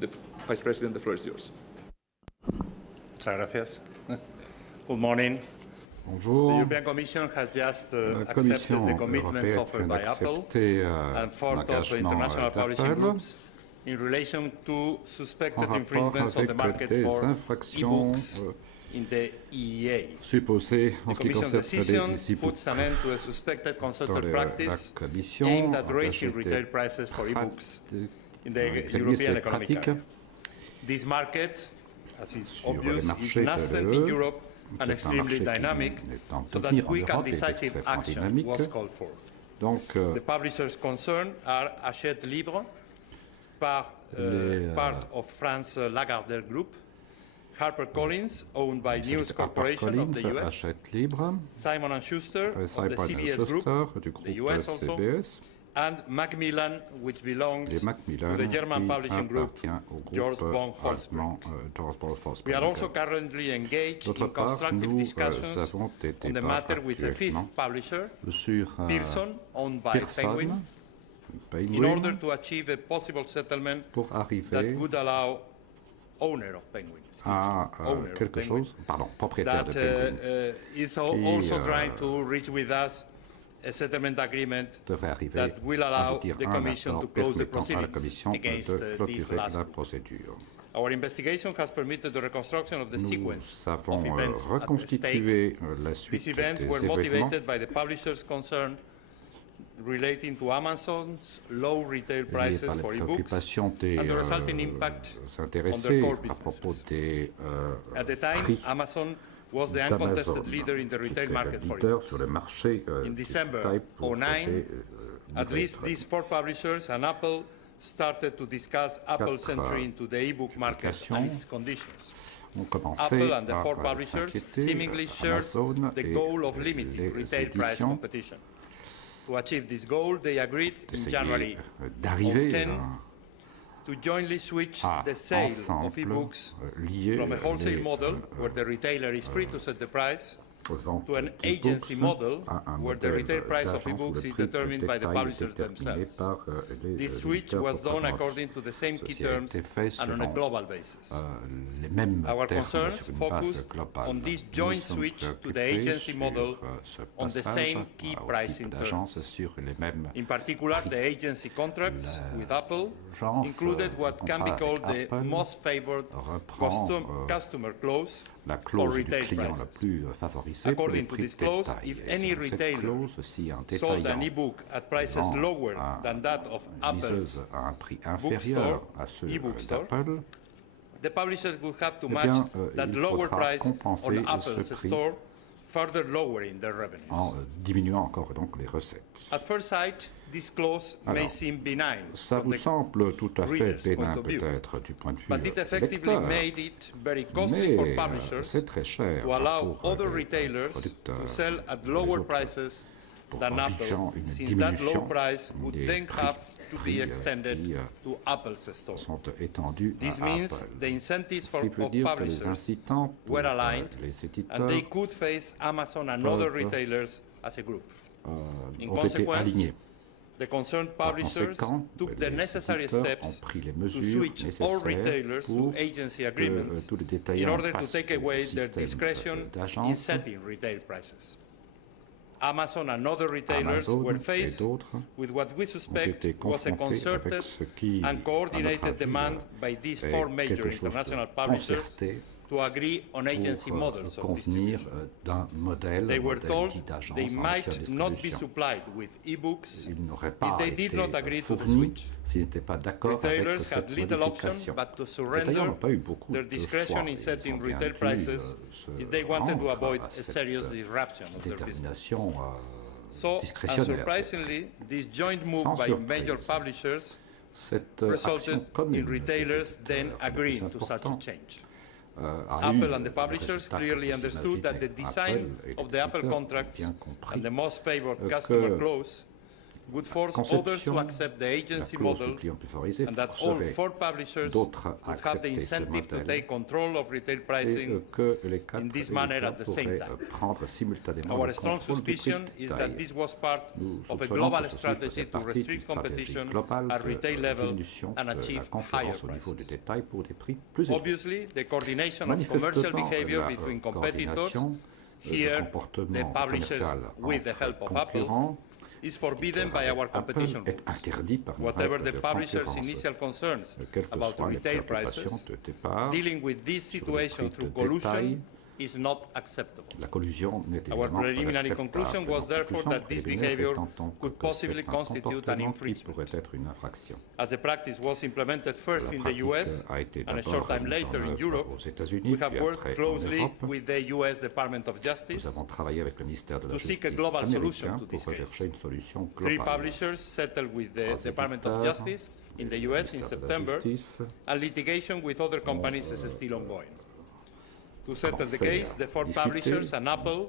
The Vice President, the floor is yours. Muchas gracias. Good morning. Bonjour. The European Commission has just La accepted Commission the commitments européenne offered vient by Apple d'accepter and four top l'engagement international publishing d'Apple groups in relation to en suspected rapport infringements on the market avec des for infractions e-books in the EEA. supposées en The ce qui Commission concerne decision les e-books. puts an end to a suspected Dans concerted la practice Commission aimed at a raising engagé retail des prices for e-books in the examiner European ces economic pratiques area. This market, as is sur les obvious, is marchés nascent de in l'UE. Europe and C'est un extremely marché qui dynamic, est en so that devenir en quick and Europe et decisive extrêmement action dynamique. was called for. Donc, The publishers concerned are Hachette Libre, part of France Lagardère Group, Harper Collins, owned by News Harper Corporation of Collins, the US, Hachette Libre, Simon Schuster of the Simon CBS Group, Schuster du the groupe US also, CBS, and Macmillan, which belongs et Macmillan, to the German qui publishing group appartient au groupe George von allemand Holtzbrinck. George von We are also Holtzbrinck. currently engaged D'autre in part, constructive nous discussions avons été on the matter with a fifth publisher, sur Pearson, owned by Penguin, in order to achieve a possible settlement pour that arriver would allow owner of Penguin, à owner of quelque Penguin, chose, pardon, propriétaire de that Penguin, is also trying to reach with us a settlement agreement devrait arriver that will à allow aboutir the à un Commission to accord close the permettant à la proceedings Commission against de this clôturer last la group. procédure. Our investigation has permitted the reconstruction of the Nous sequence avons of events at stake. reconstitué la suite These events des were événements motivated by the publishers' concern relating to Amazon's low retail liés prices par les for e-books préoccupations des and the resulting impact on intéressés their core à propos businesses. des At the time, prix Amazon was the d'Amazon, uncontested leader in the qui retail était market le for leader e-books. sur le marché In du December détail pour 2009, traiter, At livrer least prêt. these four publishers and Apple started to discuss Apple's entry into the e-book market and its conditions. On commençait Apple and the par four publishers s'inquiéter, seemingly shared Amazon the et goal of limiting les retail price éditions competition. To achieve this goal, they agreed in January d'arriver 10 to jointly switch à the sale of ensemble e-books lier from a wholesale les model where the retailer is free to set the price ventes to an d'e-books agency model à un where the modèle retail price of d'agence où e-books le is prix de determined by the détail est publishers déterminé themselves. par les This switch éditeurs was done proprement. according to the same key Ceci a terms été fait and on a selon global basis. les mêmes Our termes concerns sur une base focused globale. on this Nous joint sommes switch to the préoccupés agency sur, model ce on the passage same key au pricing type d'agence terms. sur les mêmes In particular, the agency contracts with Apple L'agence, included what can be contrat called avec the Apple most favored reprend, customer clause la for clause du retail client la prices. plus favorisée pour les According to prix this de clause, détail. if Et any selon cette retailer clause, si un sold an détaillant e-book at prices vend lower un than that of Apple's liseuse à un prix inférieur à ceux e-bookstore, d'Apple, the publishers would have to eh match bien, that il lower faudra price compenser on Apple's ce prix store, further lowering their revenues. en diminuant encore donc les recettes. At first sight, this clause may Alors, seem benign ça from vous the semble tout à fait reader's point bénin of view, peut-être du point de vue but it effectively lecteur, made it very costly for mais publishers c'est très cher to allow pour other les retailers producteurs, to sell at les lower autres, prices pour than obligeant Apple, une since that low diminution price would des then prix, have to be extended qui to Apple's store. sont étendus This à means Apple. the incentives Ce qui veut of dire que les publishers incitants pour were aligned les and éditeurs they could face Amazon and other peuvent, retailers as a group. In ont été consequence, alignés. the concerned Par publishers conséquent, took the les necessary éditeurs ont steps pris les to mesures switch all nécessaires retailers pour to agency que agreements tous les in détaillants order to passent take au away their système discretion in d'agence. setting retail prices. Amazon and other retailers Amazon were et faced d'autres with what we ont suspect été was a confrontés avec concerted ce qui, and à notre coordinated avis, demand by these est four major quelque chose de international publishers concerté to agree on agency pour models of convenir distribution. d'un modèle, They were modèle told dit d'agence they en matière de might not be distribution. supplied with e-books Ils n'auraient pas if they did été not agree to the fournis switch. s'ils n'étaient pas d'accord avec Retailers cette had little option modification. but to Les surrender détaillants n'ont pas eu beaucoup their de discretion choix. in Ils setting ont bien retail dû, prices se if they wanted to rendre avoid à a cette serious disruption of their business. détermination So, discrétionnaire. unsurprisingly, this joint move Sans by surprise. major publishers Cette resulted action commune in retailers des then éditeurs agreeing le to plus such a important, change. a eu Apple and the le publishers résultat clearly que vous understood that the imaginez. design Apple et of the les Apple éditeurs ont contracts bien compris and the most favored que customer clause would force others to accept the la agency clause du model, client plus favorisé and that all forcerait four publishers d'autres à would have the accepter ce incentive to modèle take control of retail et pricing que les quatre in this manner éditeurs at the same pourraient time. prendre simultanément Our le strong contrôle du prix suspicion de is that taille. this was part Nous of a soupçonnons global que ceci strategy faisait to partie d'une restrict stratégie competition globale at de retail level diminution and de la achieve higher concurrence au niveau du prices. détail pour des prix plus élevés. Obviously, the coordination of commercial Manifestement, behavior la between competitors, coordination de here the comportement publishers commercial with the entre help of Apple, concurrents is forbidden by our competition Apple est rules. interdit par nos Whatever règles the de publisher's concurrence. initial concerns Quelles que about soient les retail préoccupations prices, de départ, dealing with this sur les situation prix through de détail, collusion is not acceptable. la collusion n'est Our évidemment pas preliminary acceptable. conclusion was Notre therefore conclusion that this préliminaire behavior étant donc could que possibly c'est un constitute an comportement qui infringement. pourrait être une infraction. As the practice was implemented first La in the pratique US a été and a d'abord short time mise en later in œuvre Europe, aux États-Unis, we have puis worked après en closely Europe. with the US Department of Nous Justice avons travaillé avec le ministère de la to Justice seek a global solution américain to pour this case. rechercher une solution Three globale. publishers settled with the Trois Department of éditeurs, Justice in the le US in ministère de la September, Justice, and litigation with other companies is still ongoing. To settle the commencé case, à the four discuter. publishers and Apple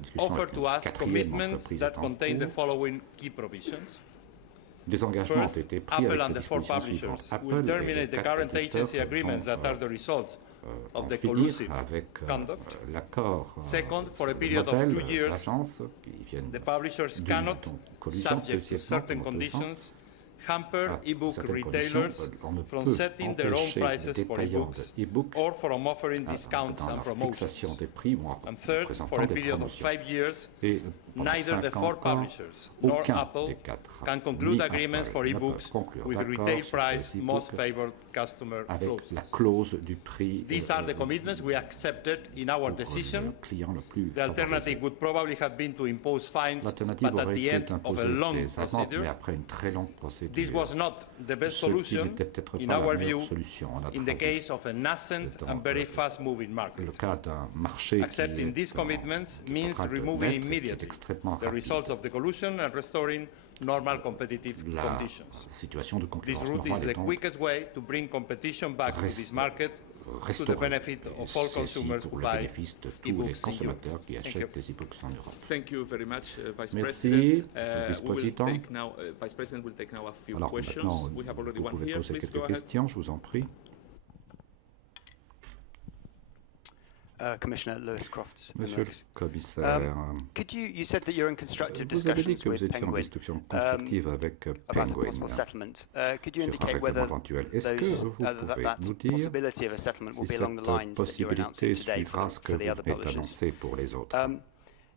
Discussion offered avec to une us quatrième commitments entreprise that en contain the cours. following key provisions. Des engagements First, ont été pris Apple avec and les the four dispositions suivantes. publishers Apple will et les terminate the quatre current éditeurs agency agreements that are the results vont of the finir collusive avec conduct. l'accord Second, for a sur le period of modèle 2 years, l'agence qui viennent The publishers d'une cannot, collusion. subject to Deuxièmement, certain pendant 2 ans, conditions, hamper e-book certaines retailers conditions, on ne from peut setting their own empêcher les prices for détaillants e-books de e-book or from offering discounts dans and leur promotions. fixation des prix ou en And third, for présentant a des period of promotions. 5 years, Et pendant neither the 5 ans four encore, publishers nor aucun Apple des quatre can ni conclude agreements Apple for ne peuvent e-books conclure with d'accord retail sur price les most e-books favored customer avec clauses. la clause du prix These are the commitments we accepted in our le decision. client le plus The alternative favorisé. would probably have been to impose fines, L'alternative but at aurait the été end of a d'imposer long des amendes, procedure, mais après une très longue procédure. this was not the best Ce qui solution, n'était peut-être in pas la our meilleure view, solution à notre in the avis. case of a nascent Dans and very fast-moving market. Le cas d'un marché Accepting qui these commitments est en means train de removing naître et qui est immediately extrêmement the rapide. results of the collusion and restoring normal competitive La conditions. situation de This concurrence route is normale the est donc quickest way to bring competition back to this market to the restaurée. benefit Et of all ceci consumers pour who le buy bénéfice de tous les e-books in Europe. consommateurs qui Thank you. achètent des e-books en Europe. Thank you very much, Vice Merci, President. Monsieur le We will Vice-président. take now, Vice President will take now a few Alors questions. maintenant, We have already vous one pouvez here. poser Please quelques go ahead. questions, je vous en prie. Commissioner Lewis Crofts. Monsieur le commissaire, Could you said that you're in constructive vous avez dit discussions que vous with étiez en Penguin discussion constructive avec about a Penguin possible settlement. Could you sur un indicate règlement whether éventuel. Est-ce que those, vous pouvez that nous dire possibility of a settlement will si be along the cette lines that you're announcing possibilité today suivra ce que for the vous other venez publishers? d'annoncer pour les autres?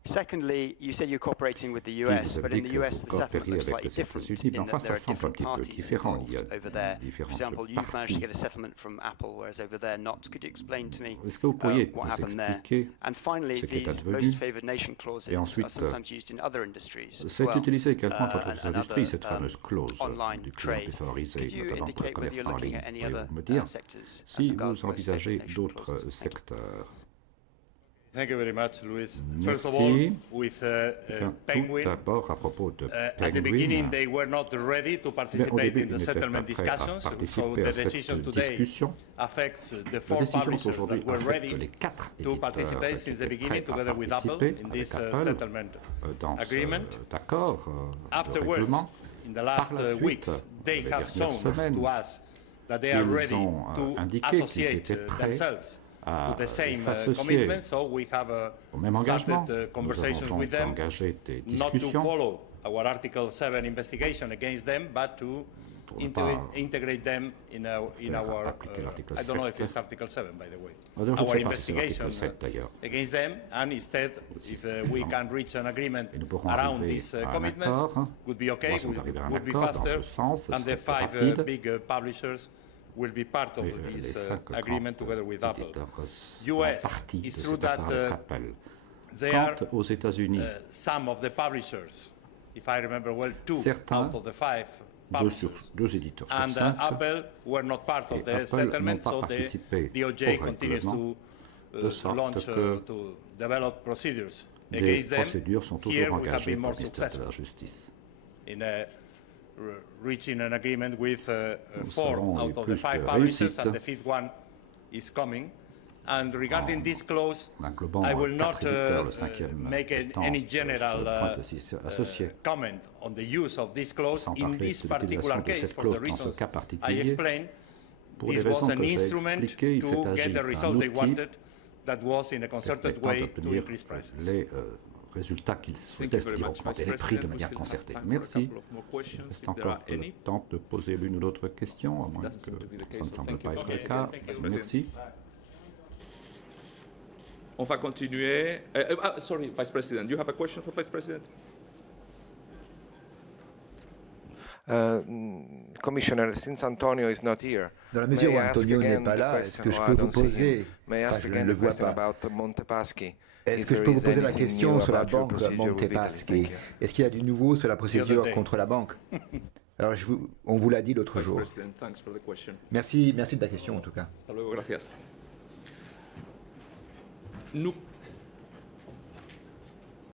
Secondly, you said you're cooperating with the Puis US, vous but avez in dit the que US vous the settlement coopériez looks avec slightly les different États-Unis, mais in enfin that there ça are semble un different petit peu parties différent. Il y a involved over there. For différentes example, you've managed to parties. get a settlement from Apple, whereas over there not. Could you explain to me Est-ce que vous pourriez what nous happened there? expliquer And finally, ce qui est these advenu? most favored nation clauses Et ensuite, are sometimes used in other industries as C'est well. utilisé également dans d'autres and industries, other, cette fameuse clause online du client trade. défavorisé, Could you notamment pour le indicate whether you're commerce en looking ligne. at any Pourriez-vous other me dire sectors as si regards vous to most envisagez favored nation d'autres clauses? Thank you. secteurs? Thank you very much, Luis. Merci. First of all, with Tout Penguin, d'abord, à propos de at the beginning, Penguin, they were not ready to au participate début, in ils the n'étaient pas settlement prêts à discussions. So participer the à decision cette today discussion. affects the La four décision publishers d'aujourd'hui that were affecte ready les 4 to éditeurs participate qui since the étaient beginning, prêts à together with Apple, participer in avec this Apple settlement dans agreement. cet accord de Afterwards, règlement. in the last Par la suite, weeks, they les have dernières shown semaines, to us that they are ils ready ont to indiqué qu'ils associate étaient prêts themselves à to the same s'associer commitment. So we have au même engagement. started Nous avons conversations donc with them, engagé des not to discussions follow our Article 7 investigation against them, but to pour ne pas integrate them in our appliquer l'article I don't know if 7. it's Article 7, by the way. Je ne Our sais pas si c'est investigation l'article 7 d'ailleurs. against them, and instead, if we can reach an agreement Et nous pourrons around arriver these à un commitments, accord. would be okay, Nous arriver à un would be accord dans faster, ce sens, ce and the serait plus 5 rapide. big publishers will be part of Et this les 5 agreement together with Apple. éditeurs US, partie de it's cet true that accord avec Apple. they are Quant aux États-Unis, some of the publishers, if I remember well, 2 Certains, out of the 5 deux publishers. éditeurs sur And 5, Apple were not part et of the Apple settlement, n'ont pas so the participé DOJ au continues règlement, to de sorte launch, que to develop procedures des against them. procédures sont Here toujours we have engagées been par more le ministère de successful la Justice. in reaching an agreement with Nous 4 avons eu out of the plus 5 de publishers, réussite. and the 5th one is coming. And regarding this clause, englobant I will not quatre éditeurs, le cinquième make étant any general point aussi associé, comment on the use of this clause sans in parler this de particular l'utilisation de case cette for the clause dans ce reasons cas I particulier. explained. Pour les This was raisons an que j'ai instrument expliquées, il to s'est agi get the d'un result they outil wanted that was in a concerted permettant way to d'obtenir increase prices. les résultats qu'ils souhaitaient, c'est-à-dire augmenter les prix de manière concertée. Merci. Il reste encore le temps de poser l'une ou l'autre question, à moins que ça ne semble pas être le cas. Merci. On va continuer. Sorry, Vice President, you have a question for Vice President? Commissioner, since Antonio is not here, Dans la mesure où Antonio n'est pas là, est-ce que je peux vous poser, enfin je ne le vois pas, est-ce que je peux vous poser la question sur la banque Montepaschi? Est-ce qu'il y a du nouveau sur la procédure contre la banque? Alors on vous l'a dit l'autre Vice jour. President, thanks for the question. Merci de la question en tout cas. Hasta luego, gracias. Nous